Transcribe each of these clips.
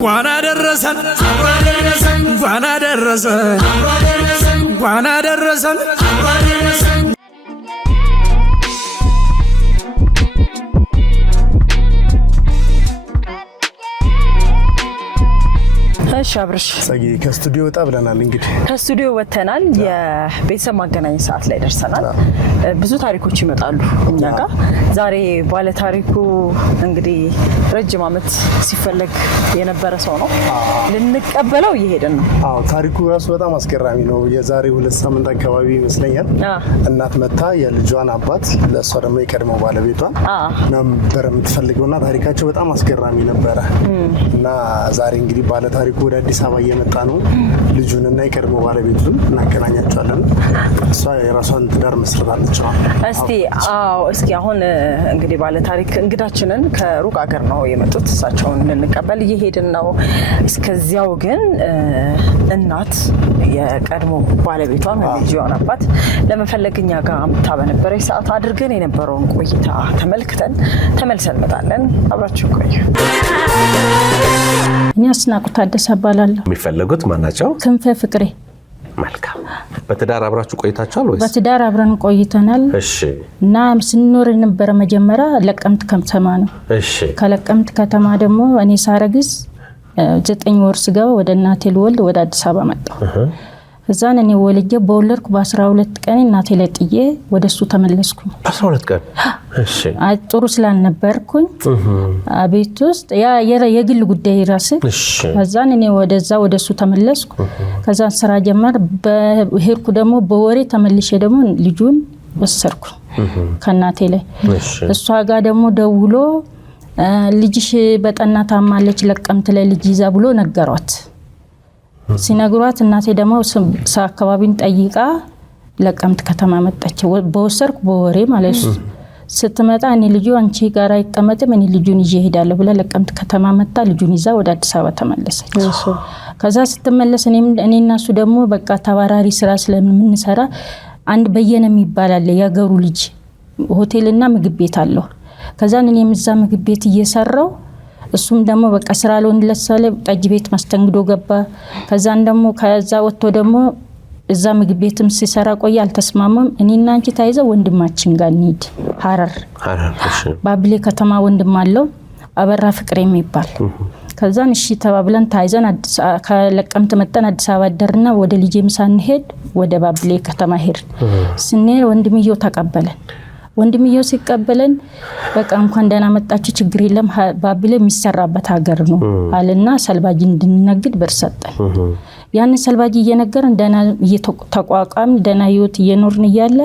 ዋና ደረሰን ዋና ደረሰን ሻብርሽ ጸጊ ከስቱዲዮ ወጣ ብለናል። እንግዲህ ከስቱዲዮ ወተናል። የቤተሰብ ማገናኛ ሰዓት ላይ ደርሰናል። ብዙ ታሪኮች ይመጣሉ እኛ ጋር። ዛሬ ባለ ታሪኩ እንግዲህ ረጅም ዓመት ሲፈለግ የነበረ ሰው ነው። ልንቀበለው እየሄድን ነው። አዎ ታሪኩ ራሱ በጣም አስገራሚ ነው። የዛሬ 2 ሳምንት አካባቢ ይመስለኛል እናት መታ የልጇን አባት ለሷ ደግሞ የቀድሞው ባለቤቷን ነበር የምትፈልገውና ታሪካቸው በጣም አስገራሚ ነበረ እና ዛሬ እንግዲህ ባለ ታሪኩ ወደ አዲስ አበባ እየመጣ ነው። ልጁንና የቀድሞ ባለቤቱን እናገናኛቸዋለን። እሷ የራሷን ትዳር መስርታለች። እስኪ አሁን እንግዲህ ባለ ታሪክ እንግዳችንን ከሩቅ ሀገር ነው የመጡት። እሳቸውን ልንቀበል እየሄድን ነው። እስከዚያው ግን እናት የቀድሞ ባለቤቷን ልጇን አባት ለመፈለግ እኛ ጋር አምጥታ በነበረች ሰዓት አድርገን የነበረውን ቆይታ ተመልክተን ተመልሰን እንመጣለን። አብራችሁ ቆዩ። እኔ አስናቁት ታደሰ እባላለሁ። የሚፈልጉት ማናቸው? ክንፈ ፍቅሬ። መልካም። በትዳር አብራችሁ ቆይታችኋል ወይስ? በትዳር አብረን ቆይተናል። እሺ። እና ስንኖር የነበረ መጀመሪያ ለቀምት ከተማ ነው። እሺ። ከለቀምት ከተማ ደግሞ እኔ ሳረግዝ 9 ወር ስገባ ወደ እናቴ ልወልድ ወደ አዲስ አበባ መጣሁ። እዛን እኔ ወልጄ በወለድኩ በ12 ቀን እናቴ ላይ ጥዬ ወደሱ ተመለስኩ። 12 ቀን? እሺ። ጥሩ ስላልነበርኩኝ አቤት ውስጥ ያ የግል ጉዳይ ራስ። እሺ። ከዛን እኔ ወደሱ ተመለስኩ። ከዛን ስራ ጀመር። በሄድኩ ደግሞ በወሬ ተመልሼ ደግሞ ልጁን ወሰድኩ ከናቴ ላይ። እሷ ጋር ደግሞ ደውሎ ልጅሽ በጠና ታማለች ለቀምት ላይ ልጅ ይዛ ብሎ ነገሯት። ሲነግሯት እናቴ ደግሞ አካባቢን ጠይቃ ለቀምት ከተማ መጣች። በወሰርኩ በወሬ ማለት ስትመጣ እኔ ልጁ አንቺ ጋር አይቀመጥም እኔ ልጁን ይዤ ሄዳለሁ ብላ ለቀምት ከተማ መጣ። ልጁን ይዛ ወደ አዲስ አበባ ተመለሰች። ከዛ ስትመለስ እኔና እሱ ደግሞ በቃ ተባራሪ ስራ ስለምንሰራ አንድ በየነ የሚባል አለ ያገሩ ልጅ ሆቴልና ምግብ ቤት አለው። ከዛ እኔም እዛ ምግብ ቤት እየሰራው እሱም ደግሞ በቃ ስራ ለወንድለት ሳለ ጠጅ ቤት ማስተንግዶ ገባ። ከዛን ደግሞ ከዛ ወጥቶ ደግሞ እዛ ምግብ ቤትም ሲሰራ ቆይ አልተስማማም። እኔና አንቺ ታይዘው ወንድማችን ጋር እንሂድ ሐረር። እሺ። ባብሌ ከተማ ወንድም አለው አበራ ፍቅሬ የሚባል። ከዛን እሺ ተባብለን ታይዘን ከለቀምት መጣን አዲስ አበባ ደርና ወደ ልጄም ሳንሄድ ወደ ባብሌ ከተማ ሄድን። ስንሄድ ወንድምየው ተቀበለን። ወንድምየው ሲቀበለን በቃ እንኳን ደህና መጣችሁ ችግር የለም ባብሌ የሚሰራበት ሀገር ነው አለና ሰልባጅ እንድንነግድ ብር ሰጠን። ያን ሰልባጅ እየነገርን ደህና እየተቋቋም ደህና ህይወት እየኖርን እያለ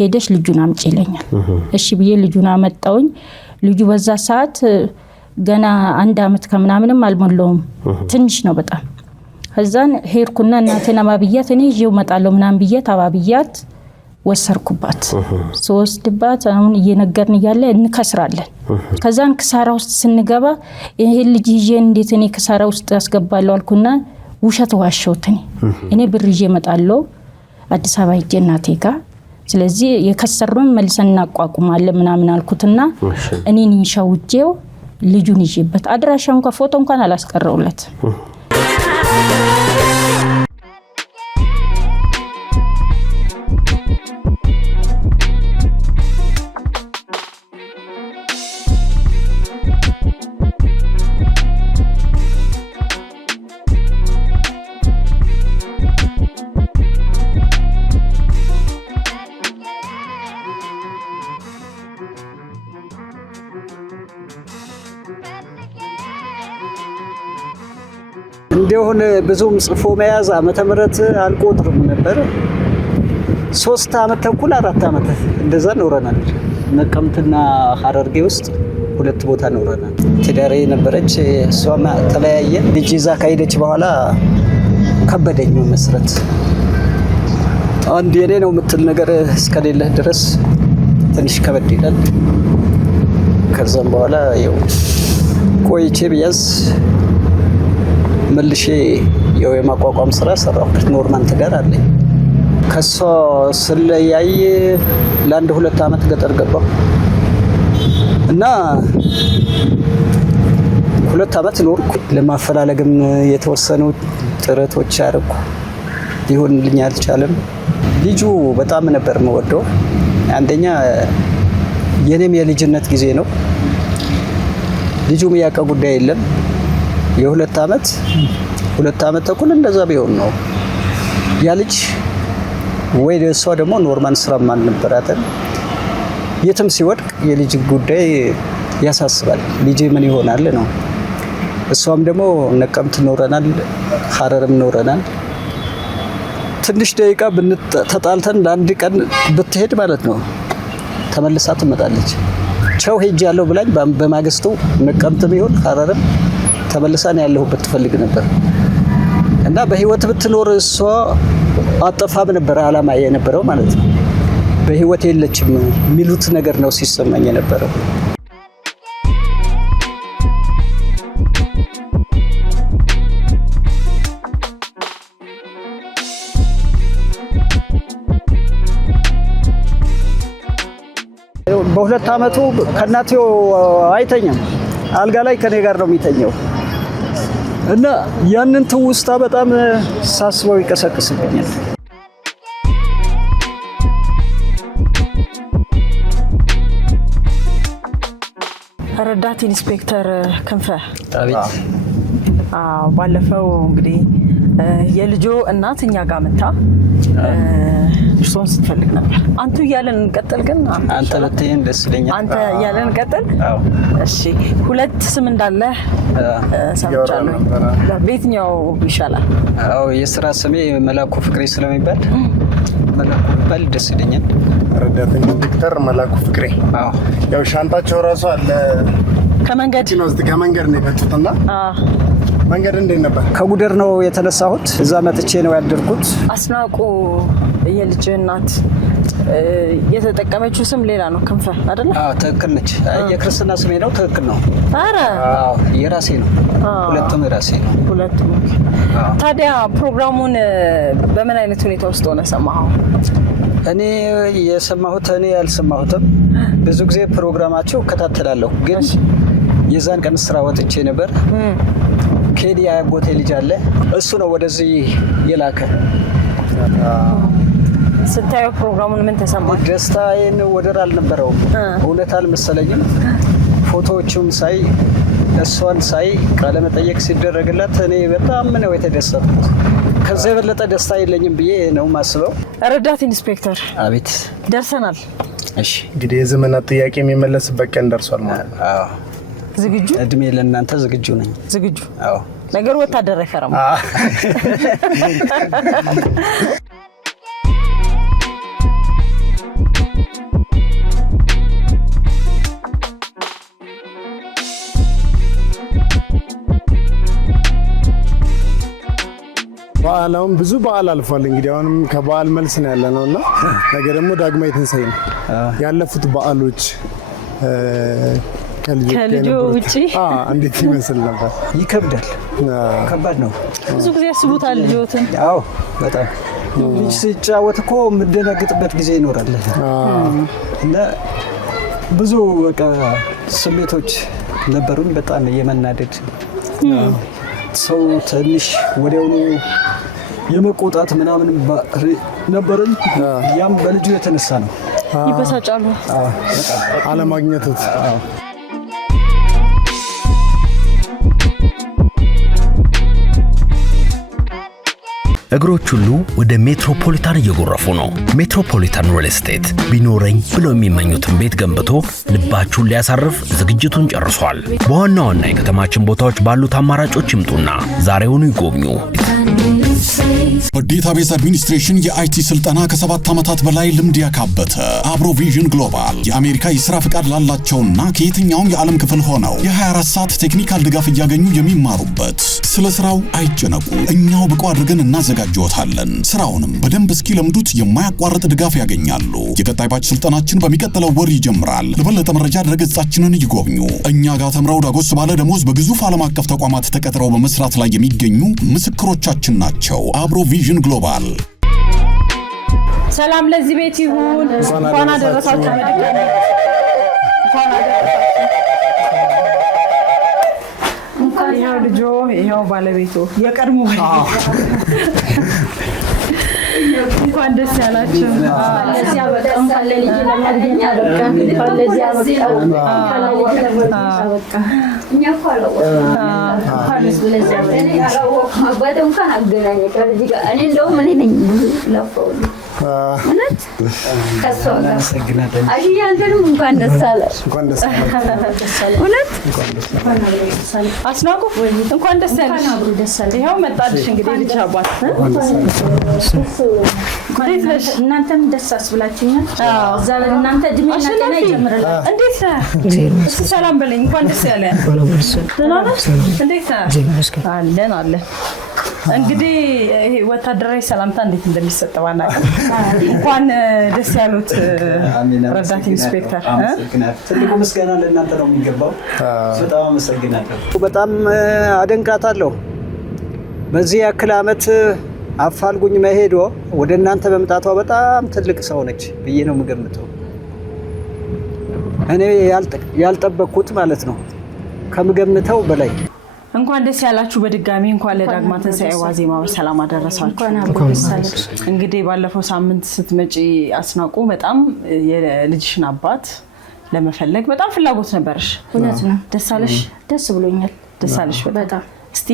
ሄደሽ ልጁን አምጪ ይለኛል። እሺ ብዬ ልጁን አመጣውኝ። ልጁ በዛ ሰዓት ገና 1 አመት ከምናምንም አልሞላውም ትንሽ ነው በጣም። ከዛን ሄድኩና እናቴና ባብያት እኔ ይዤው መጣለው ምናምን ብያት አባብያት ወሰርኩባት። ሶስድባት አሁን እየነገርን ያለ እንከስራለን። ከዛን ክሳራ ውስጥ ስንገባ ይሄ ልጅ ይዤ እንዴት እኔ ክሳራ ውስጥ ያስገባለሁ አልኩና ውሸት ዋሸሁት። እኔ ብር ይዤ መጣለው አዲስ አበባ ሄጄ እናቴ ጋር ስለዚህ የከሰርነው መልሰን እናቋቁማለን ምናምን አልኩትና እኔን እንሻውጄው ልጁን ይዤበት አድራሻ እንኳን ፎቶ እንኳን አላስቀረውለት። እንደሆነ ብዙም ጽፎ መያዝ ዓመተ ምህረት አልቆጥርም ነበር። 3 አመት ተኩል 4 አመት እንደዛ ኖረናል። ነቀምትና ሐረርጌ ውስጥ 2 ቦታ ኖረናል። ትዳሬ ነበረች እሷማ ተለያየ። ልጅ ይዛ ከሄደች በኋላ ከበደኝ መመስረት። አንድ የኔ ነው የምትል ነገር እስከሌለ ድረስ ትንሽ ከበድ ይላል። ከዛም በኋላ ያው ቆይቼ ቢያዝ መልሼ የማቋቋም ስራ ሰራሁ። ኖርማን ትዳር አለኝ። ከሷ ስለያይ ለ1-2 አመት ገጠር ገባሁ እና 2 አመት ኖርኩ። ለማፈላለግም የተወሰኑ ጥረቶች አደረኩ። ሊሆንልኝ አልቻለም። ልጁ በጣም ነበር የምወደው። አንደኛ የኔም የልጅነት ጊዜ ነው። ልጁም ያውቀው ጉዳይ የለም። የ2 አመት 2 አመት ተኩል እንደዛ ቢሆን ነው ያ ልጅ ወይ እሷ ደግሞ ኖርማል ስራ ማን ነበራተን የትም ሲወድቅ የልጅ ጉዳይ ያሳስባል። ልጅ ምን ይሆናል ነው። እሷም ደግሞ ነቀምት ኖረናል፣ ሐረርም ኖረናል። ትንሽ ደቂቃ ተጣልተን ለአንድ ቀን ብትሄድ ማለት ነው ተመልሳ ትመጣለች። ቻው ሄጃለሁ ብላኝ በማግስቱ ነቀምት ቢሆን ሐረርም ተመልሳ ነው ያለሁበት ትፈልግ ነበር እና በህይወት ብትኖር እሷ አጠፋም ነበር አላማ የነበረው ማለት ነው። በህይወት የለችም የሚሉት ነገር ነው ሲሰማኝ የነበረው። በ2 አመቱ ከናቴው አይተኛም። አልጋ ላይ ከኔ ጋር ነው የሚተኛው እና ያንን ትውስታ በጣም ሳስበው ይቀሰቅስብኛል። ረዳት ኢንስፔክተር ክንፈ አቤት። ባለፈው እንግዲህ የልጆ እናት እኛ ጋር መታ እርሶን ስትፈልግ ነበር። አንቱ እያለን እንቀጥል ግን አንተ ለተየን ደስ ይለኛል። አንተ እያለን እንቀጥል። አዎ እሺ። 2 ስም እንዳለ ሰምቻለሁ። በየትኛው ይሻላል? አዎ የሥራ ስሜ መላኩ ፍቅሬ ስለሚባል መላኩ ባል ደስ ይለኛል። ረዳት ኢንስፔክተር መላኩ ፍቅሬ። አዎ ያው ሻንጣቸው ራሱ አለ ከመንገድ ነው የመጡትና መንገድ እንዴት ነበር? ከጉደር ነው የተነሳሁት። እዛ መጥቼ ነው ያደርኩት። አስናቁ የልጅ እናት የተጠቀመችው ስም ሌላ ነው፣ ክንፈ አይደለ? አዎ ትክክል ነች። የክርስትና ስሜ ነው። ትክክል ነው። አረ አዎ የራሴ ነው። ሁለቱም የራሴ ነው። ሁለቱም። ታዲያ ፕሮግራሙን በምን አይነት ሁኔታ ውስጥ ሆነ ሰማኸው? እኔ የሰማሁት እኔ ያልሰማሁትም ብዙ ጊዜ ፕሮግራማቸው እከታተላለሁ፣ ግን የዛን ቀን ስራ ወጥቼ ነበር። ኬዲ ያጎቴ ልጅ አለ፣ እሱ ነው ወደዚህ የላከ። ስታየው ፕሮግራሙን ምን ተሰማ? ደስታዬን ወደር አልነበረውም። እውነት አልመሰለኝም። ፎቶዎቹም ሳይ እሷን ሳይ ቃለ መጠየቅ ሲደረግላት እኔ በጣም ነው የተደሰትኩት። ከዚህ የበለጠ ደስታ የለኝም ብዬ ነው ማስበው። ረዳት ኢንስፔክተር አቤት። ደርሰናል። እሺ እንግዲህ የዘመናት ጥያቄ የሚመለስበት ቀን ደርሷል ማለት ነው። አዎ ዝግጁ? እድሜ ለእናንተ ዝግጁ ነኝ። ዝግጁ? አዎ። ነገሩ ወታደር አይፈራም። በዓላውን ብዙ በዓል አልፏል። እንግዲህ አሁንም ከበዓል መልስ ነው ያለነውና ነገ ደግሞ ዳግማዊ ትንሣኤ ነው። ያለፉት በዓሎች ከልጆ ውጪ እንዴት ይመስል ነበር? ይከብዳል። ከባድ ነው። ብዙ ጊዜ ያስቡታል ልጆትን። አዎ በጣም ልጅ ሲጫወት እኮ የምደነግጥበት ጊዜ ይኖራል እና ብዙ በቃ ስሜቶች ነበሩን። በጣም የመናደድ ሰው ትንሽ ወዲያውኑ የመቆጣት ምናምን ነበርን። ያም በልጁ የተነሳ ነው። ይበሳጫሉ። አለማግኘቱት እግሮች ሁሉ ወደ ሜትሮፖሊታን እየጎረፉ ነው። ሜትሮፖሊታን ሪል ስቴት ቢኖረኝ ብለው የሚመኙትን ቤት ገንብቶ ልባችሁን ሊያሳርፍ ዝግጅቱን ጨርሷል። በዋና ዋና የከተማችን ቦታዎች ባሉት አማራጮች ይምጡና ዛሬውኑ ይጎብኙ። በዴታቤዝ አድሚኒስትሬሽን የአይቲ ስልጠና ከ7 ዓመታት በላይ ልምድ ያካበተ አብሮቪዥን ግሎባል የአሜሪካ የሥራ ፍቃድ ላላቸውና ከየትኛውም የዓለም ክፍል ሆነው የ24 ሰዓት ቴክኒካል ድጋፍ እያገኙ የሚማሩበት። ስለ ስራው አይጨነቁ፣ እኛው ብቁ አድርገን እናዘጋጅዎታለን። ስራውንም በደንብ እስኪለምዱት የማያቋርጥ ድጋፍ ያገኛሉ። የቀጣይ ባች ስልጠናችን በሚቀጥለው ወር ይጀምራል። ለበለጠ መረጃ ድረገጻችንን ይጎብኙ። እኛ ጋር ተምረው ዳጎስ ባለ ደሞዝ በግዙፍ ዓለም አቀፍ ተቋማት ተቀጥረው በመስራት ላይ የሚገኙ ምስክሮቻችን ናቸው። አብሮቪዥን ግሎባል። ሰላም ለዚህ ቤት ይሁን። እንኳን አደረሳችሁ። እንኳን ይሄው ልጆ ይሄው ባለቤቱ የቀድሞ እንኳን ደስ ያላችሁ። ለዚህ አበቃ ለልጅ ለማግኘት አበቃ ለዚህ አበቃ እኛ ፋለው ፋንስ ለዚህ አበቃ አባቴ እንኳን አገናኘ ከልጅ ጋር እኔ እንደውም እኔ ነኝ ለፈው እውነት ከሰው ጋር አሽያ አንተንም እንኳን ደስ አለ እንኳን ደስ አለ እውነት አስናቁ እንኳን ደስ ያለሽ ይሄው መጣልሽ እንግዲህ ልጅ አባት እንዴት ነሽ እናንተም ደስ አስብላችሁኛል እዛ እናንተ እድሜና ጤና ይጨምርላችሁ እንዴት ነሽ ሰላም በለኝ እንኳን ደስ ያለ እንዴት ነሽ አለን እንግዲህ ይሄ ወታደራዊ ሰላምታ እንዴት እንደሚሰጠው አናውቅም እንኳን ደስ ያሉት ረዳት ኢንስፔክተር ትልቁ ምስጋና ለእናንተ ነው የሚገባው በጣም አመሰግናለሁ በጣም አደንቃታለሁ በዚህ ያክል አመት አፋልጉኝ መሄዶ ወደ እናንተ በመምጣቷ በጣም ትልቅ ሰው ነች ብዬ ነው የምገምተው እኔ ያልጠበቅኩት ማለት ነው ከምገምተው በላይ እንኳን ደስ ያላችሁ በድጋሚ እንኳን ለዳግማ ትንሣኤ ዋዜማ በሰላም አደረሳችሁ እንግዲህ ባለፈው ሳምንት ስትመጪ አስናቁ በጣም የልጅሽን አባት ለመፈለግ በጣም ፍላጎት ነበርሽ እውነት ነው ደስ አለሽ ደስ ብሎኛል ደስ አለሽ በጣም እስቲ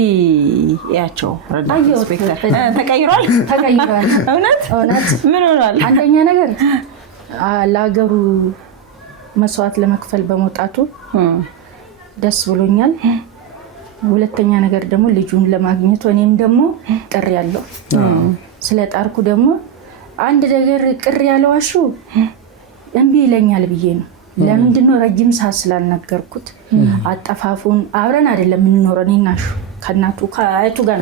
ያቸው ረዳት ኢንስፔክተር ተቀይሯል እውነት ምን ሆኗል አንደኛ ነገር ለሀገሩ መስዋዕት ለመክፈል በመውጣቱ ደስ ብሎኛል ሁለተኛ ነገር ደግሞ ልጁን ለማግኘት እኔም ደግሞ ጥሪ ያለው ስለጣርኩ ደግሞ አንድ ነገር ቅር ያለው አሹ እንቢ ይለኛል ብዬ ነው ለምንድን ነው ረጅም ሰዓት ስላልነገርኩት አጠፋፉን አብረን አይደለም እንኖረው እኔና አሹ ከናቱ ከአያቱ ጋር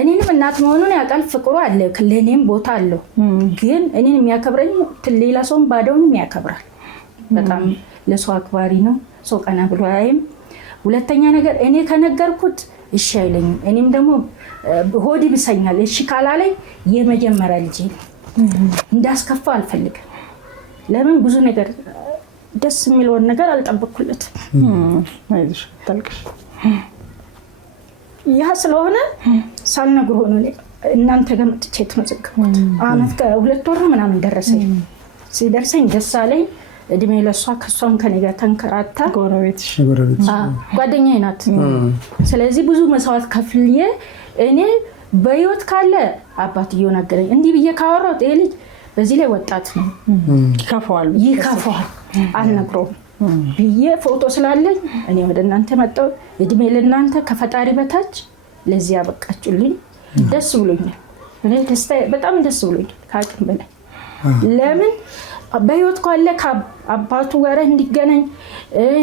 እኔንም እናት መሆኑን ያውቃል ፍቅሩ አለ ለኔም ቦታ አለው ግን እኔን የሚያከብረኝ ሌላ ሰውን ባዶውን ያከብራል በጣም ለሰው አክባሪ ነው ሰው ቀና ብሎ አይም ሁለተኛ ነገር እኔ ከነገርኩት እሺ አይለኝም እኔም ደግሞ ሆዲ ብሰኛል እሺ ካላለኝ የመጀመሪያ ልጅ እንዳስከፋ አልፈልግም ለምን ብዙ ነገር ደስ የሚለውን ነገር አልጠበቅኩለት አይዞሽ ታልቅሽ ያ ስለሆነ ሳልነግር ሆኖ እናንተ ጋር መጥቼ ተመዘገብኩት አመት ከሁለት ወር ምናምን ደረሰኝ ሲደርሰኝ ደስ አለኝ እድሜ ለሷ ከሷም ከኔ ጋር ተንከራታ ጎረቤትሽ ጓደኛዬ ናት ስለዚህ ብዙ መስዋዕት ከፍልዬ እኔ በህይወት ካለ አባትየው ነገረኝ እንዲህ ብዬ ካወራው ይሄ ልጅ በዚህ ላይ ወጣት ነው ይከፋዋል አልነግረውም ብዬ ፎቶ ስላለኝ እኔ ወደ እናንተ መጣሁ እድሜ ለእናንተ ከፈጣሪ በታች ለዚህ ያበቃችሁልኝ ደስ ብሎኛል እኔ በጣም ደስ ብሎኛል ካቅም በላይ ለምን በህይወት ካለ አባቱ ጋር እንዲገናኝ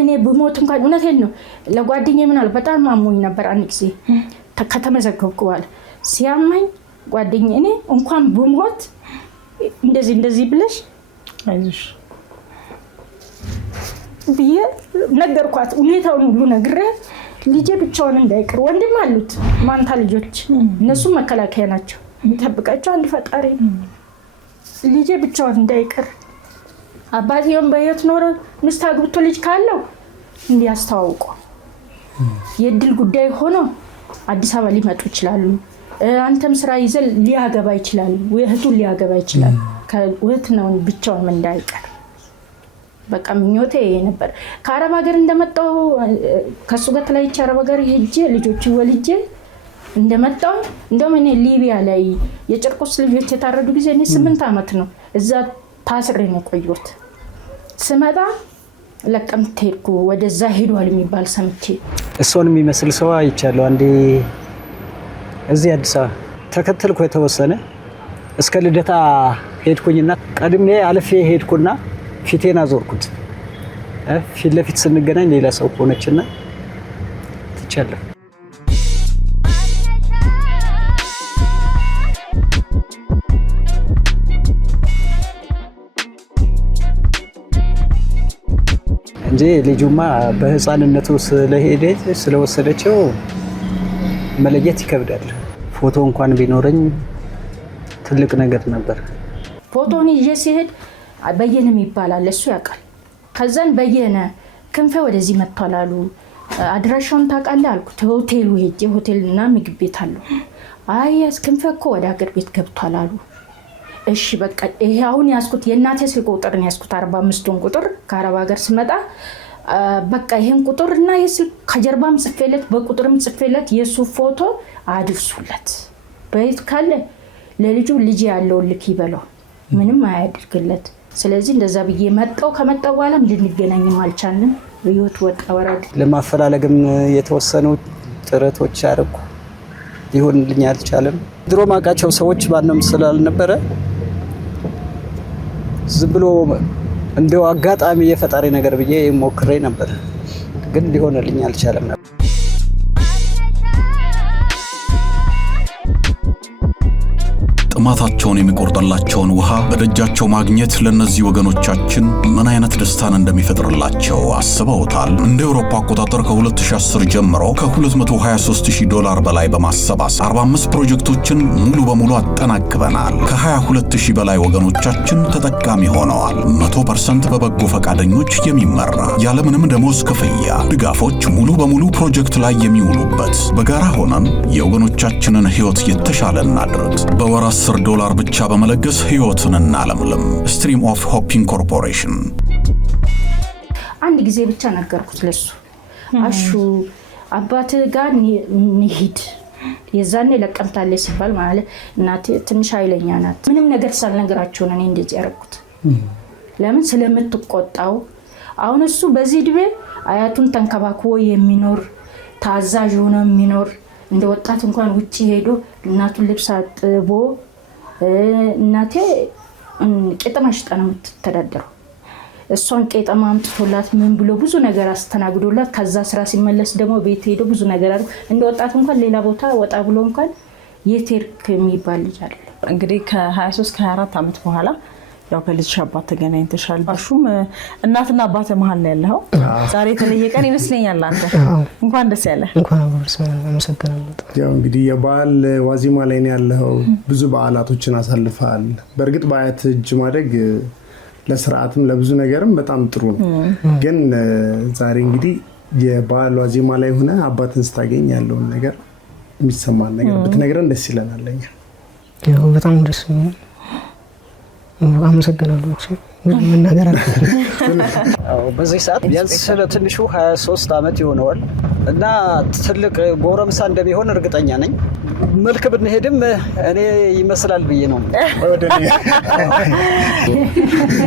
እኔ ብሞት እንኳን እውነቴን ነው ለጓደኛዬ ምናል በጣም አሞኝ ነበር አንድ ጊዜ ከተመዘገብኩ በኋላ ሲያማኝ ጓደኛዬ እኔ እንኳን ብሞት እንደዚህ ብለሽ አይዞሽ ብዬ ነገርኳት ሁኔታውን ሁሉ ነግሬ ልጄ ብቻውን እንዳይቀር ወንድም አሉት ማንታ ልጆች እነሱ መከላከያ ናቸው የሚጠብቃቸው አንድ ፈጣሪ ልጄ ብቻውን እንዳይቀር አባቴውን በህይወት ኖሮ ሚስት አግብቶ ልጅ ካለው እንዲያስተዋውቁ የድል ጉዳይ ሆኖ አዲስ አበባ ሊመጡ ይችላሉ አንተም ስራ ይዘል ሊያገባ ይችላል ወህቱን ሊያገባ ይችላል ከወህት ነው ብቻውን እንዳይቀር በቃ ምኞቴ ነበር ከአረብ ሀገር እንደመጣው ከሱ ጋር ተላይቼ አረብ ሀገር ሄጄ ልጆች ወልጄ እንደመጣው እንደውም እኔ ሊቢያ ላይ የጨርቆስ ልጆች የታረዱ ጊዜ እኔ 8 አመት ነው እዛ ታስሬ ነው ቆየሁት ስመጣ ለቀምት ሄድኩ ወደዛ ሄዷል የሚባል ሰምቼ እሱን የሚመስል ሰው አይቻለሁ አንዴ እዚህ አዲስ አበባ ተከተልኩ የተወሰነ እስከ ልደታ ሄድኩኝና ቀድሜ አልፌ ሄድኩና ፊቴን አዞርኩት ፊት ለፊት ስንገናኝ ሌላ ሰው ሆነችና ትቻለሁ እንጂ ልጁማ በህፃንነቱ ስለወሰደችው መለየት ይከብዳል ፎቶ እንኳን ቢኖረኝ ትልቅ ነገር ነበር ፎቶን ይዤ ሲሄድ በየነ ይባላል እሱ ያውቃል ከዛን በየነ ክንፈ ወደዚህ መጥቷል አሉ አድራሻውን ታውቃለህ አልኩት። ሆቴሉ ሄጄ ሆቴልና ምግብ ቤት አለው። አይ እስክንፈ እኮ ወደ ሀገር ቤት ገብቷል አሉ። እሺ በቃ ይሄ አሁን ያስኩት የእናቴ ስልክ ቁጥር ነው ያስኩት 45ቱን ቁጥር ከአረብ ሀገር ስመጣ በቃ ይሄን ቁጥርና የስልክ ከጀርባም ጽፌለት በቁጥርም ጽፌለት የሱ ፎቶ አድርሱለት በይት ካለ ለልጁ ልጅ ያለው ልክ ይበለው ምንም አያድርግለት። ስለዚህ እንደዛ ብዬ መጣው ከመጣው በኋላም ልንገናኝም አልቻልንም። ህይወት ወጣ ወራድ ለማፈላለግም የተወሰኑ ጥረቶች አደረኩ። ሊሆንልኝ አልቻለም። ድሮ ማቃቸው ሰዎች ማንም ስላልነበረ ዝም ብሎ እንደው አጋጣሚ የፈጣሪ ነገር ብዬ ሞክሬ ነበር፣ ግን ሊሆንልኝ አልቻለም ነበር። ጥማታቸውን የሚቆርጥላቸውን ውሃ በደጃቸው ማግኘት ለነዚህ ወገኖቻችን ምን አይነት ደስታን እንደሚፈጥርላቸው አስበውታል? እንደ አውሮፓ አቆጣጠር ከ2010 ጀምሮ ከ$223,000 በላይ በማሰባሰብ 45 ፕሮጀክቶችን ሙሉ በሙሉ አጠናቅበናል። ከ22,000 በላይ ወገኖቻችን ተጠቃሚ ሆነዋል። 100% በበጎ ፈቃደኞች የሚመራ ያለምንም ደሞዝ ክፍያ ድጋፎች ሙሉ በሙሉ ፕሮጀክት ላይ የሚውሉበት በጋራ ሆነን የወገኖቻችንን ህይወት የተሻለ እናድርግ። በወር $10 ብቻ በመለገስ ህይወትን እናለምልም። ስትሪም ኦፍ ሆፕ ኢንኮርፖሬሽን። አንድ ጊዜ ብቻ ነገርኩት ለሱ አሹ አባት ጋር ንሂድ የዛኔ ለቀምታለ ሲባል ማለት እናቴ ትንሽ ኃይለኛ ናት። ምንም ነገር ሳልነግራቸው ነው እንደዚህ ያረኩት። ለምን ስለምትቆጣው አሁን እሱ በዚህ ድቤ አያቱን ተንከባክቦ የሚኖር ታዛዥ ሆኖ የሚኖር እንደ ወጣት እንኳን ውጪ ሄዶ እናቱን ልብስ አጥቦ እናቴ ቄጠማ ሽጣ ነው የምትተዳደረው። እሷን ቄጠማ አምጥቶላት ምን ብሎ ብዙ ነገር አስተናግዶላት ከዛ ስራ ሲመለስ ደግሞ ቤት ሄዶ ብዙ ነገር አድርጎ እንደ ወጣት እንኳን ሌላ ቦታ ወጣ ብሎ እንኳን የቴርክ የሚባል ልጅ አለ። እንግዲህ ከ23 ከ24 ዓመት በኋላ ያው ከልጅሽ አባት ተገናኝተሻል። አሹም እናትና አባት መሀል ነው ያለው። ዛሬ የተለየ ቀን ይመስለኛል። አንተ እንኳን ደስ ያለ። እንኳን አብረስ አመሰግናለሁ። ያው እንግዲህ የበዓል ዋዜማ ላይ ነው ያለው። ብዙ በዓላቶችን አሳልፈሃል። በእርግጥ በአያት እጅ ማደግ ለስርዓትም ለብዙ ነገርም በጣም ጥሩ ነው። ግን ዛሬ እንግዲህ የበዓል ዋዜማ ላይ ሆነ አባትን ስታገኝ ያለውን ነገር የሚሰማን ነገር ብትነግረን ደስ ይለናል። ያው በጣም ደስ ይላል። አመሰግናለሁ። ምን ነገር አለ? በዚህ ሰዓት ቢያንስ ስለትንሹ 23 ዓመት ይሆነዋል እና ትልቅ ጎረምሳ እንደሚሆን እርግጠኛ ነኝ። መልክ ብንሄድም እኔ ይመስላል ብዬ ነው። ወደኔ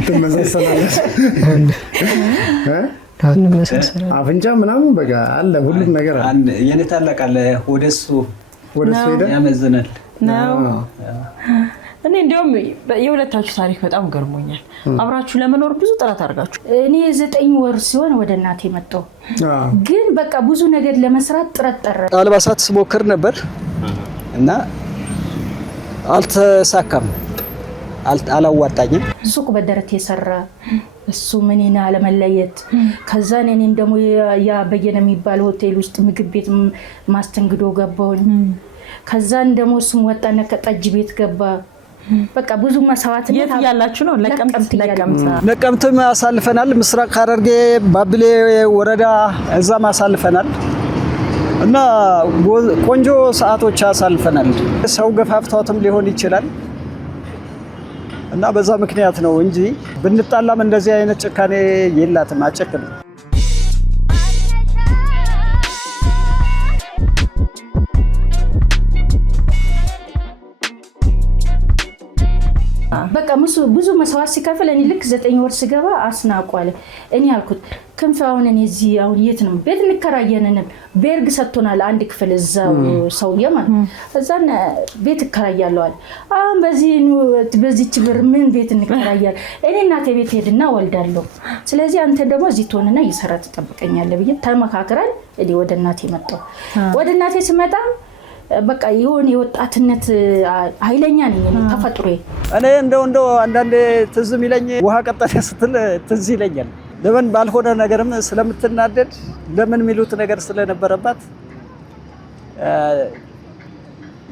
ተመሳሰላለሽ አፍንጫ ምናምን በቃ አለ፣ ሁሉም ነገር አለ። የኔ ታላቅ አለ ወደሱ ሄደ ያመዝናል ነው። እኔ እንደውም የሁለታችሁ ታሪክ በጣም ገርሞኛል። አብራችሁ ለመኖር ብዙ ጥረት አድርጋችሁ እኔ 9 ወር ሲሆን ወደ እናቴ መጣሁ። ግን በቃ ብዙ ነገር ለመስራት ጥረት ጠረ አልባሳት ስሞክር ነበር እና አልተሳካም፣ አላዋጣኝም። ሱቅ በደረት የሰራ እሱ ምንና ለመለየት ከዛ እኔን ደግሞ ያ በየነ የሚባል ሆቴል ውስጥ ምግብ ቤት ማስተንግዶ ገባሁኝ። ከዛን ደግሞ እሱም ወጣና ከጠጅ ቤት ገባ። በቃ ብዙ መስዋዕትነት የት ያላችሁ ነው? ነቀምትም አሳልፈናል። ምስራቅ ሐረርጌ ባብሌ ወረዳ እዛም አሳልፈናል እና ቆንጆ ሰዓቶች አሳልፈናል። ሰው ገፋፍቷትም ሊሆን ይችላል እና በዛ ምክንያት ነው እንጂ ብንጣላም እንደዚህ አይነት ጭካኔ የላትም፣ አጨክንም። በቃ ብዙ መስዋዕት ሲከፍል እኔ ልክ 9 ወር ስገባ አስናቋለ። እኔ አልኩት ክንፍ አሁን እኔ እዚህ አሁን የት ነው ቤት እንከራየን ቤርግ ሰጥቶናል፣ አንድ ክፍል እዛው ሰውዬ ማለት እዛን ቤት እከራያለዋል። አሁን በዚህ ብር ምን ቤት እንከራያለን? እኔ እናቴ ቤት ሄድና ወልዳለሁ። ስለዚህ አንተ ደግሞ እዚህ ትሆንና እየሰራ ትጠብቀኛለህ ብዬ ተመካክረን እኔ ወደ እናቴ መጣሁ። ወደ እናቴ ስመጣ በቃ የሆነ የወጣትነት ኃይለኛ ነኝ ተፈጥሮ። እኔ እንደው አንዳንዴ ትዝ የሚለኝ ውሃ ቀጠለ ስትል ትዝ ይለኛል። ለምን ባልሆነ ነገርም ስለምትናደድ ለምን የሚሉት ነገር ስለነበረባት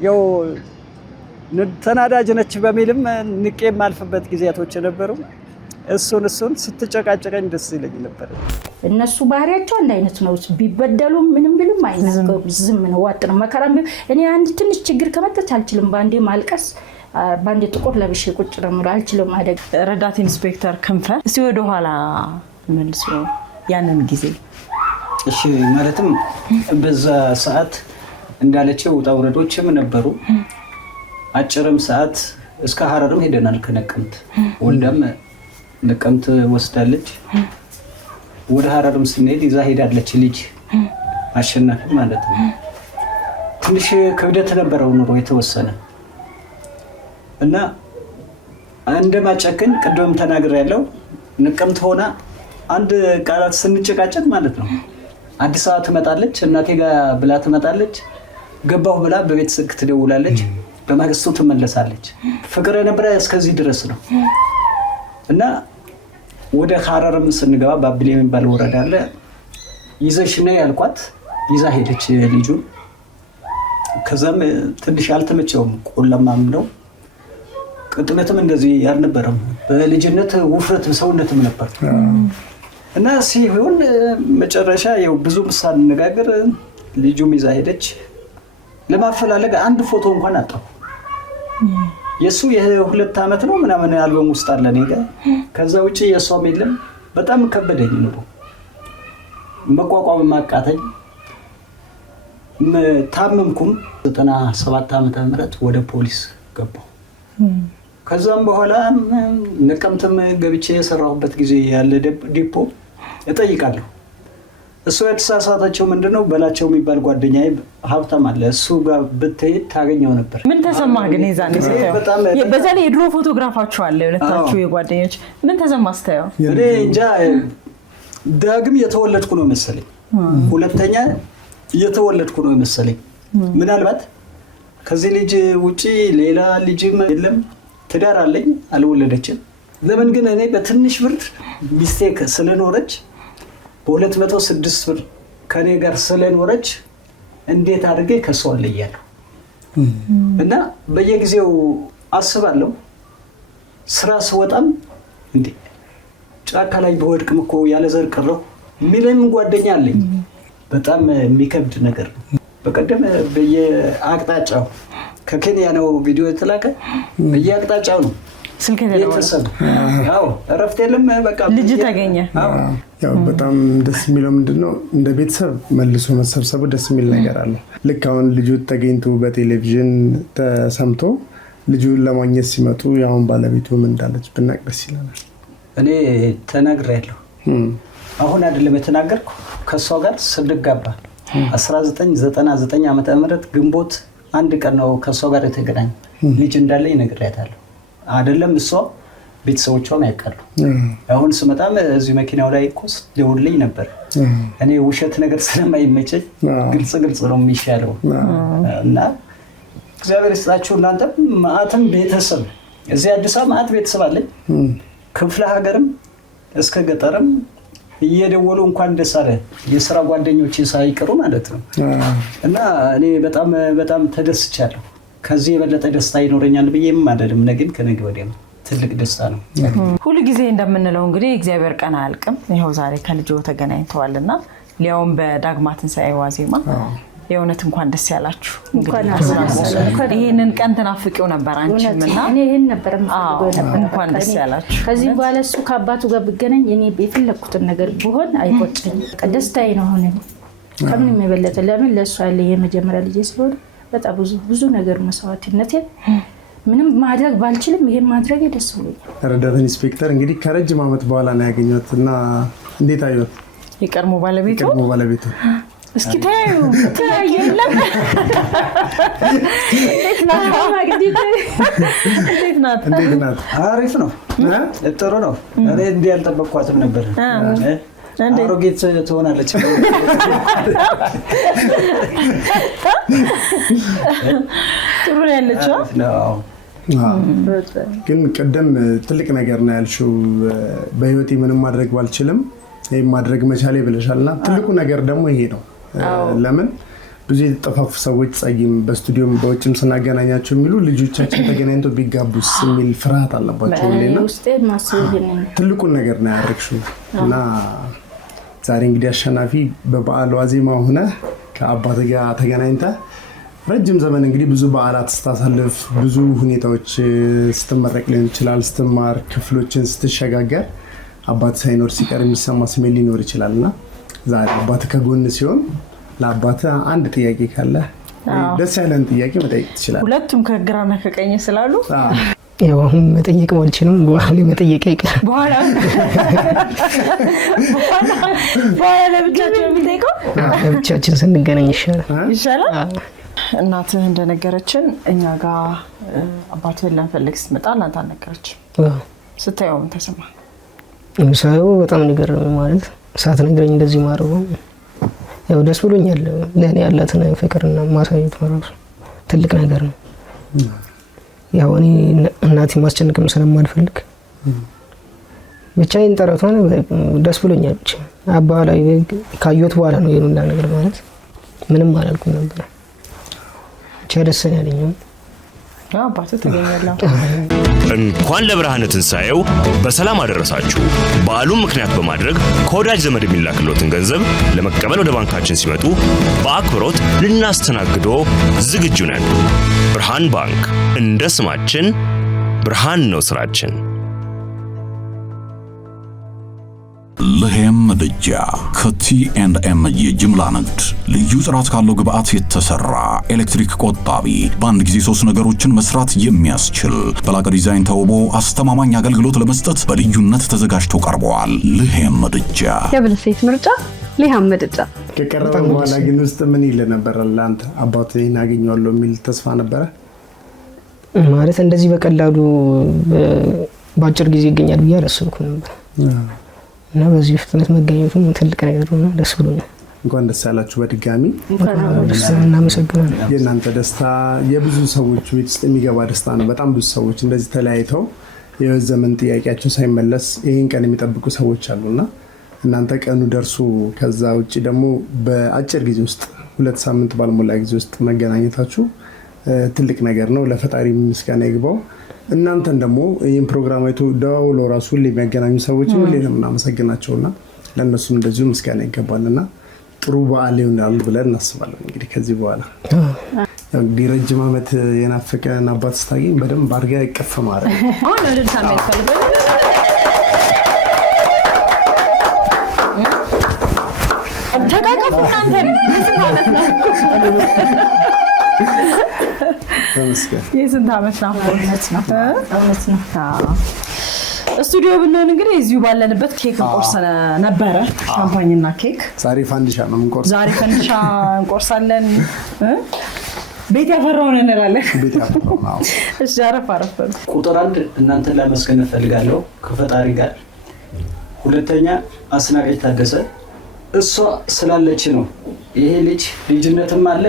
ያው ተናዳጅ ነች በሚልም ንቄ ማልፍበት ጊዜያቶች ነበሩ። እሱን ስትጨቃጨቀኝ ደስ ይለኝ ነበር። እነሱ ባህሪያቸው አንድ አይነት ነው። ቢበደሉ ምንም ቢሉም አይናገሩ፣ ዝም ነው፣ ዋጥ ነው። መከራም እኔ አንድ ትንሽ ችግር ከመጣች አልችልም ባንዴ ማልቀስ፣ ባንዴ ጥቁር ለብሼ ቁጭ ነው አልችልም ማደግ። ረዳት ኢንስፔክተር ክንፈ እስቲ ወደ ኋላ መልሶ ያንን ጊዜ እሺ፣ ማለትም በዛ ሰዓት እንዳለችው ውጣ ውረዶችም ነበሩ። አጭርም ሰዓት እስከ ሀረርም ሄደናል። ከነቀምት ወልዳም ነቀምት ወስዳለች። ወደ ሀረርም ስንሄድ ይዛ ሄዳለች ልጅ አሸናፊ ማለት ነው። ትንሽ ክብደት ነበረው ኑሮ የተወሰነ እና እንደማጨክን ቅድም ተናግር ያለው ነቀምት ሆና አንድ ቃላት ስንጨቃጨቅ ማለት ነው አዲስ አበባ ትመጣለች፣ እናቴ ጋር ብላ ትመጣለች። ገባሁ ብላ በቤት ስልክ ትደውላለች። በማግስቱ ትመለሳለች። ፍቅር የነበረ እስከዚህ ድረስ ነው እና ወደ ሀረርም ስንገባ ባብሌ የሚባል ወረዳ አለ። ይዘሽ ነይ ያልኳት ይዛ ሄደች ልጁን። ከዛም ትንሽ አልተመቸውም። ቆለማም ነው፣ ቅጥነትም እንደዚህ ያልነበረም፣ በልጅነት ውፍረት ሰውነትም ነበር እና ሲሆን መጨረሻ ያው ብዙም ሳንነጋገር ልጁም ይዛ ሄደች። ለማፈላለግ አንድ ፎቶ እንኳን አጣሁ። የሱ የ2 ዓመት ነው ምናምን አልበም ውስጥ አለ እኔ ጋር። ከዛ ውጪ የሷም የለም። በጣም ከበደኝ ነው መቋቋም ማቃተኝ። ታመምኩም 97 ዓመተ ምህረት ወደ ፖሊስ ገባሁ። ከዛም በኋላ ነቀምትም ገብቼ የሰራሁበት ጊዜ ያለ ዲፖ እጠይቃለሁ። እሱ የተሳሳታቸው ምንድነው በላቸው የሚባል ጓደኛዬ ሀብታም አለ። እሱ ጋር ብትሄድ ታገኘው ነበር። ምን ተሰማህ ግን የዛኔ ስታየው? በዛ ላይ የድሮ ፎቶግራፋችሁ አለ የሁለታችሁ የጓደኞች። ምን ተሰማህ ስታየው? እኔ እንጃ ዳግም የተወለድኩ ነው መሰለኝ። ሁለተኛ የተወለድኩ ነው መሰለኝ። ምናልባት ከዚህ ልጅ ውጪ ሌላ ልጅም የለም። ትዳር አለኝ፣ አልወለደችም። ለምን ግን እኔ በትንሽ ብር ሚስቴክ ስለኖረች በ206 ብር ከኔ ጋር ስለኖረች እንዴት አድርጌ ከሷ ለያለሁ እና በየጊዜው አስባለሁ። ስራ ስወጣም እንዴ ጫካ ላይ በወድቅም እኮ ያለ ዘር ቀረሁ ሚለም ጓደኛ አለኝ። በጣም የሚከብድ ነገር ነው። በቀደም በየአቅጣጫው ከኬንያ ነው ቪዲዮ የተላከ። በየአቅጣጫው ነው ስልክ ተደወለ። አዎ እረፍት የለም። በቃ ልጅ ተገኘ። ያው በጣም ደስ የሚለው ምንድነው እንደ ቤተሰብ መልሶ መሰብሰቡ ደስ የሚል ነገር አለ። ልክ አሁን ልጁ ተገኝቶ በቴሌቪዥን ተሰምቶ ልጁን ለማግኘት ሲመጡ ያውን ባለቤቱ ምን እንዳለች ብናቅ ደስ ይላል። እኔ ተናግሬያለሁ። አሁን አይደለም የተናገርኩ። ከሷ ጋር ስንጋባ 1999 ዓመተ ምህረት ግንቦት 1 ቀን ነው ከሷ ጋር የተገናኘ። ልጅ እንዳለኝ ነግሬያታለሁ። አይደለም እሷ ቤተሰቦቿም ያውቃሉ። አሁን ስመጣም እዚህ መኪናው ላይ እኮ ደውልልኝ ነበር። እኔ ውሸት ነገር ስለማይመቸኝ ግልጽ ነው የሚሻለው እና እግዚአብሔር ይስጣችሁ። እናንተ ማአተም ቤተሰብ እዚህ አዲስ አበባ ማአት ቤተሰብ አለኝ። ክፍለ ሀገርም እስከ ገጠርም እየደወሉ እንኳን ደስ አለ የሥራ ጓደኞቼ ሳይቀሩ ማለት ነው እና እኔ በጣም ተደስቻለሁ። ከዚህ የበለጠ ደስታ ይኖረኛል ብዬም አይደለም። ነገም ከነገ ወዲያ ትልቅ ደስታ ነው። ሁሉ ጊዜ እንደምንለው እንግዲህ እግዚአብሔር ቀን አያልቅም። ይኸው ዛሬ ከልጆ ተገናኝተዋልና ሊያውም በዳግማ ትንሣኤ ዋዜማ የእውነት እንኳን ደስ ያላችሁ። እንግዲህ ይሄንን ቀን ተናፍቂው ነበር አንቺምና እኔ ይሄን ነበር የምፈልገው። እንኳን ደስ ያላችሁ። ከዚህ በኋላ እሱ ከአባቱ ጋር ብገናኝ እኔ የፈለኩትን ነገር ቢሆን አይቆጭኝም። ደስታዬ ነው ሆነ ከምንም የበለጠ ለምን ለእሱ ያለ የመጀመሪያ ልጅ ስለሆነ በጣም ብዙ ነገር መስዋዕትነት ምንም ማድረግ ባልችልም ይሄን ማድረግ ደስ ብሎኛል። ረዳት ኢንስፔክተር እንግዲህ ከረጅም ዓመት በኋላ ነው ያገኘሁትና እንዴት አዩት? የቀድሞ ባለቤቱ እስኪ ታዩ የለም እንዴት ናት? አሪፍ ነው፣ ጥሩ ነው። እኔ እንዲህ ያልጠበቅኳትም ነበር። አሮጌት ትሆናለች። ጥሩ ነው ያለችው። ግን ቀደም ትልቅ ነገር ነው ያልሽው። በህይወቴ ምንም ማድረግ ባልችልም ይሄን ማድረግ መቻሌ ብለሻልና ትልቁ ነገር ደግሞ ይሄ ነው። ለምን ብዙ የተጠፋፉ ሰዎች ጸጊም በስቱዲዮም በውጭም ስናገናኛቸው የሚሉ ልጆቻችን ተገናኝተው ቢጋቡስ የሚል ፍርሃት አለባቸው። ትልቁን ነገር ነው ያደረግሽው እና ዛሬ እንግዲህ አሸናፊ በበዓል ዋዜማ ሆነ ከአባት ጋር ተገናኝተ ረጅም ዘመን እንግዲህ ብዙ በዓላት ስታሳልፍ ብዙ ሁኔታዎች ስትመረቅ ሊሆን ይችላል፣ ስትማር ክፍሎችን ስትሸጋገር አባት ሳይኖር ሲቀር የሚሰማ ስሜት ሊኖር ይችላልና ዛሬ አባት ከጎን ሲሆን ለአባት አንድ ጥያቄ ካለ ደስ ያለን ጥያቄ መጠየቅ ትችላለህ። ሁለቱም ከግራና ከቀኝ ስላሉ ያው አሁን መጠየቅ ማልችልም በኋላ መጠየቅ አይቀር በኋላ ለብቻችን የምንጠይቀው ለብቻችን ስንገናኝ ይሻላል። እናትህ እንደነገረችን እኛ ጋር አባትህን ለመፈለግ ስትመጣ እናንተ አልነገረችም። ስታየው ምን ተሰማ? ሳየው በጣም ነገር ማለት ሳትነግረኝ እንደዚህ ማድረጉ ያው ደስ ብሎኛል። ለእኔ ያላትን ፍቅርና ማሳየት ማለት ትልቅ ነገር ነው። ያው እኔ እናቴ ማስጨነቅም ስለማልፈልግ ብቻዬን ጠረቷን ደስ ብሎኛል። ብቻ አባ ላይ ካየሁት በኋላ ነው የሉላ ነገር ማለት ምንም አላልኩም ነበር። ብቻ ደስ ያለኝ ያው አባቱ ተገኘለው። እንኳን ለብርሃነ ትንሣኤው በሰላም አደረሳችሁ። በዓሉን ምክንያት በማድረግ ከወዳጅ ዘመድ የሚላክሎትን ገንዘብ ለመቀበል ወደ ባንካችን ሲመጡ በአክብሮት ልናስተናግዶ ዝግጁ ነን። ብርሃን ባንክ፣ እንደ ስማችን ብርሃን ነው ስራችን። ልሄም ምድጃ ከቲኤንኤም የጅምላ ንግድ ልዩ ጥራት ካለው ግብአት የተሰራ ኤሌክትሪክ ቆጣቢ በአንድ ጊዜ 3 ነገሮችን መስራት የሚያስችል በላቀ ዲዛይን ተውቦ አስተማማኝ አገልግሎት ለመስጠት በልዩነት ተዘጋጅቶ ቀርበዋል። ልሄም ምድጃ የብልሴት ምርጫ ልሄም ምድጃ። ከቀረበ በኋላ ግን ውስጥ ምን ይል ነበር? ለአንተ አባቴን አገኘዋለሁ የሚል ተስፋ ነበረ ማለት እንደዚህ በቀላሉ በአጭር ጊዜ ይገኛል ብዬ አላሰብኩም ነበር እና በዚህ ፍጥነት መገኘቱ ትልቅ ነገር ነው። ደስ ብሎኛል። እንኳን ደስ ያላችሁ በድጋሚ እናመሰግናለን። የእናንተ ደስታ የብዙ ሰዎች ቤት ውስጥ የሚገባ ደስታ ነው። በጣም ብዙ ሰዎች እንደዚህ ተለያይተው የህይወት ዘመን ጥያቄያቸው ሳይመለስ ይህን ቀን የሚጠብቁ ሰዎች አሉና እናንተ ቀኑ ደርሶ ከዛ ውጭ ደግሞ በአጭር ጊዜ ውስጥ 2 ሳምንት ባልሞላ ጊዜ ውስጥ መገናኘታችሁ ትልቅ ነገር ነው። ለፈጣሪ ምስጋና ይግባው። እናንተን ደግሞ ይህን ፕሮግራም አይቶ ደውሎ ራሱ የሚያገናኙ ሰዎች ሁሌ ነው የምናመሰግናቸውና ለእነሱም እንደዚሁ ምስጋና ይገባልና ጥሩ በዓል ይሆናል ብለን እናስባለን። እንግዲህ ከዚህ በኋላ እንግዲህ ረጅም ዓመት የናፈቀን አባት ስታገኝ በደንብ አድርጋ ይቀፍ ማድረግ የስንት ዓመት ነው? እውነት ነው። ስቱዲዮ ብንሆን እንግዲህ እዚሁ ባለንበት ኬክ እንቆርስ ነበረ። ሻምፓኝና ኬክ። ዛሬ ፋንዲሻ ነው የምንቆርሰው። ዛሬ ፋንዲሻ እንቆርሳለን። ቤት ያፈራውን እንላለን። ቤት ያፈራው። እሺ፣ አረፍ አረፍ። ቁጥር 1 እናንተን ለማመስገን እፈልጋለሁ ከፈጣሪ ጋር። ሁለተኛ አስናቀች ታደሰ እሷ ስላለች ነው ይሄ ልጅነትም አለ።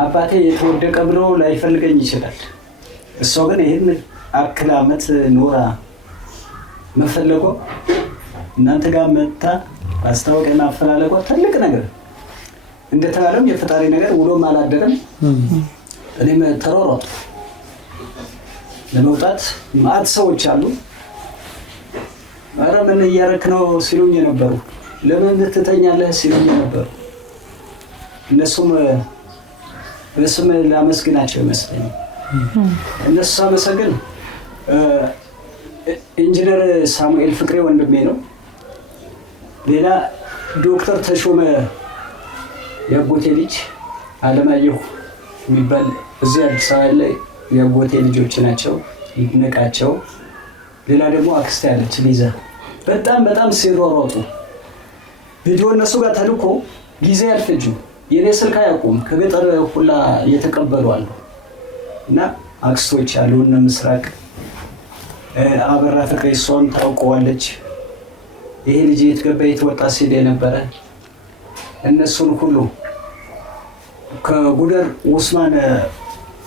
አባቴ የተወደቀ ብሎ ላይፈልገኝ ይችላል። እሷ ግን ይሄን አክል ዓመት ኖራ መፈለጓ እናንተ ጋር መጣ ማስታወቂያ ማፈላለጓ ትልቅ ነገር እንደተባለም የፈጣሪ ነገር ውሎም አላደረም። እኔም ተሯሯጡ ለመውጣት ማት ሰዎች አሉ። ኧረ ምን እያረክ ነው ሲሉኝ ነበሩ። ለምን ትተኛለህ ሲሉኝ ነበሩ። እነሱም በስም ላመስግናቸው ይመስለኛል። እነሱ ሳመሰግን ኢንጂነር ሳሙኤል ፍቅሬ ወንድሜ ነው። ሌላ ዶክተር ተሾመ የአጎቴ ልጅ አለማየሁ የሚባል እዚህ አዲስ አበባ ላይ የአጎቴ ልጆች ናቸው። ይድነቃቸው። ሌላ ደግሞ አክስቴ ያለች ሊዛ በጣም ሲሯሯጡ ቪዲዮ እነሱ ጋር ተልኮ ጊዜ ያልፈጁ የኔ ስልክ አያውቁም። ከገጠር ሁላ እየተቀበሉ አሉ እና አክስቶች አሉ። እነ ምስራቅ አበራ ፍቅሬ እሷን ታውቀዋለች። ይሄ ልጅ የት ገባ የት ወጣ ሲል የነበረ እነሱን ሁሉ ከጉደር ኡስማን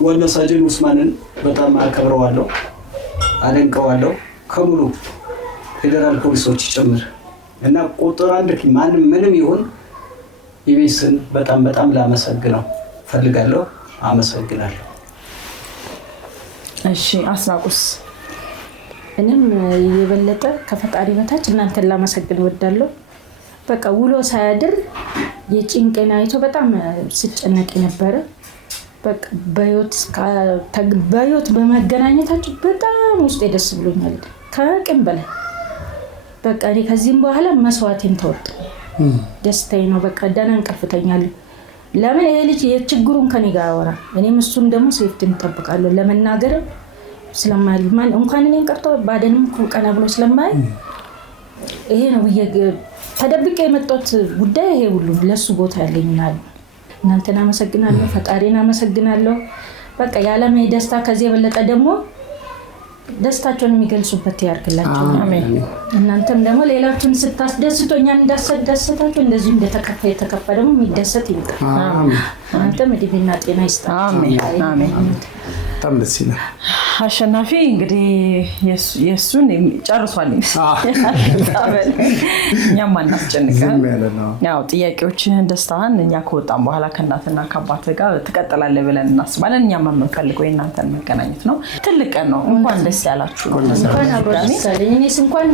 ዋና ሳጅን ኡስማንን በጣም አከብረዋለሁ፣ አደንቀዋለሁ ከሙሉ ፌደራል ፖሊሶች ጭምር እና ቁጥር 1 ማንም ምንም ይሁን ኢቢኤስን በጣም ላመሰግነው ፈልጋለሁ። አመሰግናለሁ። እሺ አስናቁስ? እኔም የበለጠ ከፈጣሪ በታች እናንተን ላመሰግን ወዳለሁ። በቃ ውሎ ሳያድር የጭንቀና አይቶ በጣም ስጨነቅ ነበረ። በቃ በህይወት በመገናኘታችሁ በጣም ውስጤ ደስ ብሎኛል ከቅን በላይ። በቃ እኔ ከዚህም በኋላ መስዋዕቴን ተወጣሁ። ደስታዬ ነው። በቃ ደህና እንቅልፍተኛለሁ። ለምን ይሄ ልጅ የችግሩን ከኔ ጋር አወራ፣ እኔም እሱም ደግሞ ሴፍቲን እንጠብቃለሁ። ለመናገር ስለማይልማን እንኳን እኔን ቀርቶ ባደንም ቀና ብሎ ስለማይ ይሄ ነው ብዬ ተደብቄ የመጣሁት ጉዳይ ይሄ ሁሉ ለሱ ቦታ ያለኝናል። እናንተን አመሰግናለሁ፣ ፈጣሪን አመሰግናለሁ። በቃ ያለማ ደስታ ከዚህ የበለጠ ደግሞ ደስታቸውን የሚገልጹበት ያርግላችሁ። አሜን። እናንተም ደግሞ ሌላችሁን ስታስደስቶኛ እንዳሰደስታችሁ እንደዚህ እንደተከፈ የተከፈ ደግሞ የሚደሰት ይምጣ። አሜን። እናንተም እድሜና ጤና ይስጣችሁ። አሜን አሜን። በጣም ደስ ይላል። አሸናፊ እንግዲህ የሱን ጨርሷል። እኛም አናስጨንቀን። ያው ጥያቄዎችህን ደስታህን እኛ ከወጣን በኋላ ከእናትና ከአባት ጋር ትቀጥላለህ ብለን እናስባለን። እኛም የምንፈልገው የእናንተን መገናኘት ነው። ትልቅ ቀን ነው። እንኳን ደስ ያላችሁ። እንኳን አብሮኝ እኔስ እንኳን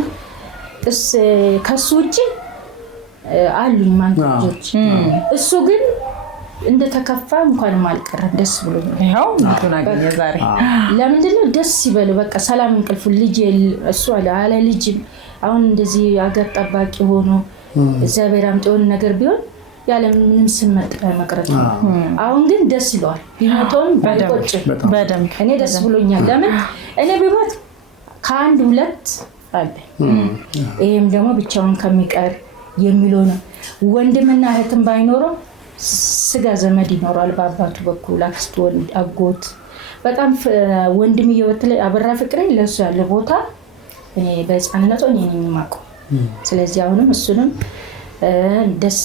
ከሱ ውጭ አሉኝ ማንቶች እሱ ግን እንደተከፋ እንኳን አልቀረም። ደስ ብሎኛል። ይሄው እንትን አገኘ ዛሬ። ለምንድን ነው ደስ ይበለው። በቃ ሰላም እንቅልፉ ልጅ እሱ አለ ልጅ አሁን እንደዚህ አገር ጠባቂ ሆኖ እግዚአብሔር አምጪውን ነገር ቢሆን ያለ ምንም ስመጥ መቅረት ነው። አሁን ግን ደስ ይለዋል። ቢሞቶም በደንብ እኔ ደስ ብሎኛል። ለምን እኔ ቢሞት ከአንድ ሁለት አለ። ይሄም ደግሞ ብቻውን ከሚቀር የሚለው ነው። ወንድምና እህትም ባይኖረው ስጋ ዘመድ ይኖራል። በአባቱ በኩል አክስት፣ ወንድ፣ አጎት በጣም ወንድም እየወተለ አበራ ፍቅሬ ለሱ ያለ ቦታ እኔ በህፃንነቱ እኔ ነኝ የማውቀው። ስለዚህ አሁንም እሱንም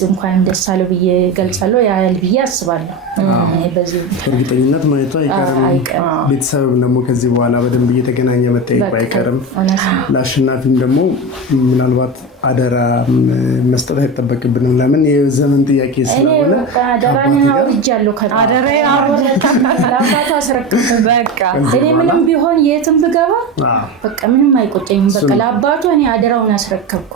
እንኳን ደስ አለው ብዬ ገልጻለሁ። ያያል ብዬ አስባለሁ። በዚህ እርግጠኝነት ማየቱ አይቀርም። ቤተሰብ ደግሞ ከዚህ በኋላ በደንብ እየተገናኘ መጠየቁ አይቀርም። ለአሸናፊም ደግሞ ምናልባት አደራ መስጠት አይጠበቅብንም። ለምን የዘመን ጥያቄ ስለሆነ አደራን አውርጃለሁ። አደራ ለአባቱ አስረክብ። በቃ እኔ ምንም ቢሆን የትም ብገባ በቃ ምንም አይቆጨኝም። በቃ ለአባቱ እኔ አደራውን አስረከብኩ።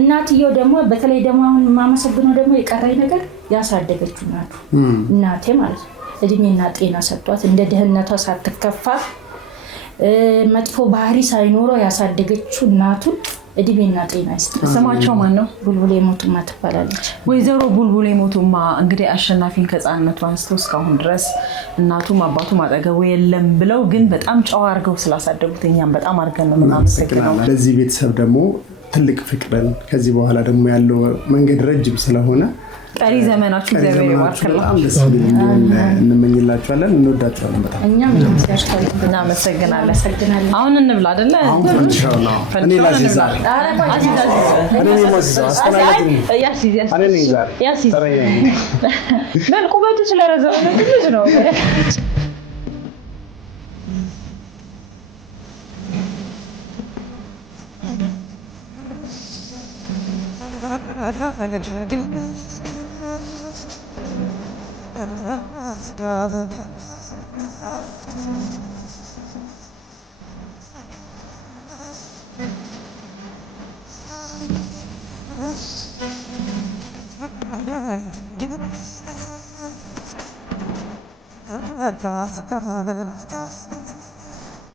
እናትየው ደግሞ በተለይ ደግሞ አሁን የማመሰግነው ደግሞ የቀረኝ ነገር ያሳደገችው እናቴ ማለት ነው። እድሜና ጤና ሰጥቷት እንደ ድህነቷ ሳትከፋ መጥፎ ባህሪ ሳይኖረው ያሳደገችው እናቱን እድሜና ጤና ይስጥ። ስማቸው ማን ነው? ቡልቡሌ ሞቱማ ትባላለች። ወይዘሮ ቡልቡሌ ሞቱማ እንግዲህ አሸናፊን ከህፃንነቱ አንስቶ እስካሁን ድረስ እናቱም አባቱም አጠገቡ የለም ብለው ግን በጣም ጨዋ አድርገው ስላሳደጉት እኛም በጣም አድርገን ነው የምናመሰግነው። ለዚህ ቤተሰብ ደግሞ ትልቅ ፍቅርን ከዚህ በኋላ ደግሞ ያለው መንገድ ረጅም ስለሆነ ቀሪ ዘመናችሁ እግዚአብሔር ይባርክላችሁ እንመኝላችኋለን። እንወዳችኋለን በጣም እኛም እናመሰግናለን። አሁን እንብላ አይደለ? እኔ ላዚዛ ቁመቱ ስለረዘመ ትንሽ ነው።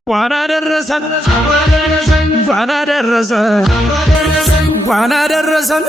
እንኳን አደረሰን እንኳን አደረሰን እንኳን አደረሰን